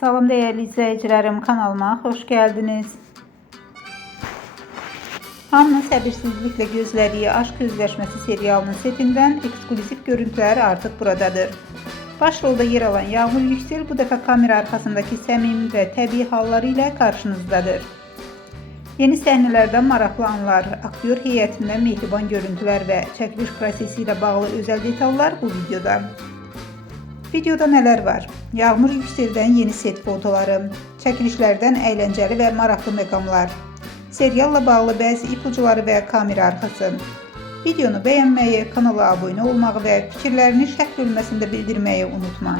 Salam değerli izleyicilerim, kanalıma hoş geldiniz. Hamının səbirsizliklə gözlədiyi Aşk Özləşməsi serialının setindən eksklusif görüntülər artıq buradadır. Başrolda yer alan Yağmur Yüksel bu dəfə kamera arkasındaki səmimi və təbii halları ilə qarşınızdadır. Yeni səhnələrdən maraqlı anlar, aktyor heyətindən mehriban görüntülər və çəkiliş prosesi ilə bağlı özəl detallar bu videoda. Videoda nələr var? Yağmur Yüksel'dən yeni set fotoları, çəkilişlərdən əyləncəli və maraqlı məqamlar, serialla bağlı bəzi ipucuları və kamera arxası. Videonu bəyənməyi, kanala abunə olmağı və fikirlərini şərh bölməsində bildirməyi unutma.